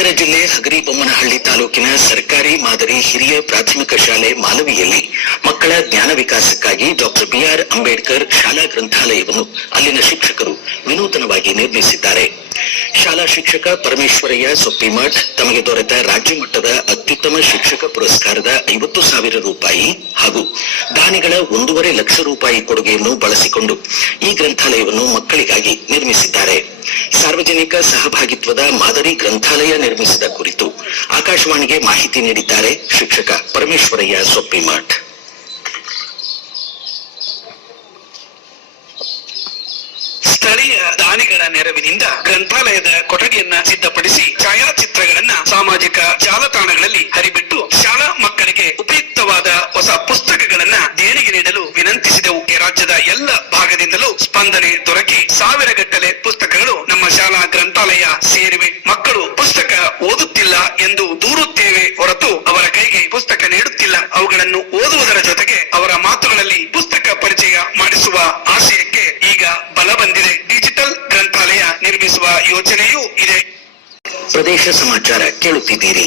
ವಿಜಯನಗರ ಜಿಲ್ಲೆ ಹಗರಿಬೊಮ್ಮನಹಳ್ಳಿ ತಾಲೂಕಿನ ಸರ್ಕಾರಿ ಮಾದರಿ ಹಿರಿಯ ಪ್ರಾಥಮಿಕ ಶಾಲೆ ಮಾಲವಿಯಲ್ಲಿ ಮಕ್ಕಳ ಜ್ಞಾನ ವಿಕಾಸಕ್ಕಾಗಿ ಡಾಕ್ಟರ್ ಬಿಆರ್ ಅಂಬೇಡ್ಕರ್ ಶಾಲಾ ಗ್ರಂಥಾಲಯವನ್ನು ಅಲ್ಲಿನ ಶಿಕ್ಷಕರು ವಿನೂತನವಾಗಿ ನಿರ್ಮಿಸಿದ್ದಾರೆ. ಶಾಲಾ ಶಿಕ್ಷಕ ಪರಮೇಶ್ವರಯ್ಯ ಸೊಪ್ಪಿಮಠ್ ತಮಗೆ ದೊರೆತ ರಾಜ್ಯ ಮಟ್ಟದ ಅತ್ಯುತ್ತಮ ಶಿಕ್ಷಕ ಪುರಸ್ಕಾರದ 50,000 ರೂಪಾಯಿ ಹಾಗೂ ದಾನಿಗಳ 1.5 ಲಕ್ಷ ರೂಪಾಯಿ ಕೊಡುಗೆಯನ್ನು ಬಳಸಿಕೊಂಡು ಈ ಗ್ರಂಥಾಲಯವನ್ನು ಮಕ್ಕಳಿಗಾಗಿ ನಿರ್ಮಿಸಿದ್ದಾರೆ. ಸಾರ್ವಜನಿಕ ಸಹಭಾಗಿತ್ವದ ಮಾದರಿ ಗ್ರಂಥಾಲಯ ನಿರ್ಮಿಸಿದ ಕುರಿತು ಆಕಾಶವಾಣಿಗೆ ಮಾಹಿತಿ ನೀಡಿದ್ದಾರೆ ಶಿಕ್ಷಕ ಪರಮೇಶ್ವರಯ್ಯ ಸೊಪ್ಪಿಮಠ್. ಸ್ಥಳೀಯ ದಾನಿಗಳ ನೆರವಿನಿಂದ ಗ್ರಂಥಾಲಯದ ಕೊಠಡಿಯನ್ನ ಸಿದ್ಧಪಡಿಸಿ ಛಾಯಾಚಿತ್ರಗಳನ್ನ ಸಾಮಾಜಿಕ ಜಾಲತಾಣಗಳಲ್ಲಿ ಹರಿಬಿಟ್ಟು ಶಾಲಾ ಮಕ್ಕಳಿಗೆ ಉಪಯುಕ್ತವಾದ ಹೊಸ ಪುಸ್ತಕಗಳನ್ನ ದೇಣಿಗೆ ನೀಡಲು ವಿನಂತಿಸಿದೆವು. ರಾಜ್ಯದ ಎಲ್ಲ ಭಾಗದಿಂದಲೂ ಸ್ಪಂದನೆ ದೊರಕಿ ಸಾವಿರಗಟ್ಟಲೆ ಪುಸ್ತಕಗಳು ನಮ್ಮ ಶಾಲಾ ಗ್ರಂಥಾಲಯ ಸೇರಿವೆ. ಮಕ್ಕಳು ಪುಸ್ತಕ ಓದುತ್ತಿಲ್ಲ ಎಂದು ದೂರುತ್ತೇವೆ ಹೊರತು ಅವರ ಕೈಗೆ ಪುಸ್ತಕ ನೀಡುತ್ತಿಲ್ಲ. ಅವುಗಳನ್ನು ಓದುವುದರ ಜೊತೆಗೆ ಅವರ ಮಾತುಗಳಲ್ಲಿ ಪುಸ್ತಕ ಪರಿಚಯ ಮಾಡಿಸುವ ಆಶಯಕ್ಕೆ ಈಗ ಬಲ ಬಂದಿದೆ. ಡಿಜಿಟಲ್ ಗ್ರಂಥಾಲಯ ನಿರ್ಮಿಸುವ ಯೋಚನೆಯೂ ಇದೆ. ಪ್ರದೇಶ ಸಮಾಚಾರ ಕೇಳುತ್ತಿದ್ದೀರಿ.